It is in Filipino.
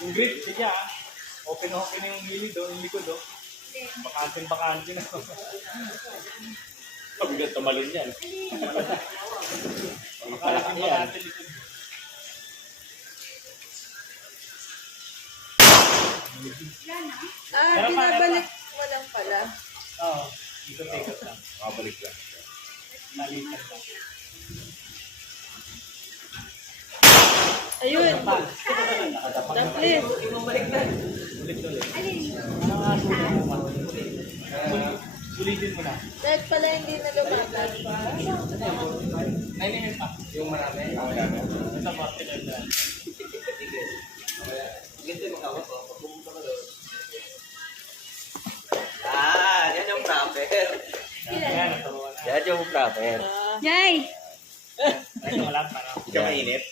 Yung grip, sige ah. Open-open yung gilid do, yung likod do. Bakante na. Pabigat tumalon yan. Bakante likod. Binabalik mo lang pala. Oo, ikot-ikot lang. Makabalik lang. Balikan lang. Ayun. Daplin. Ulit-ulit. Sulitin mo na. Dahil pala hindi na lumakas. Nainin pa. Yung marami. Sa parte na dyan. Yan yung proper. Yan, naturuan na. Yan yung proper. Jay! Ito wala pa na. Hindi ka mainit.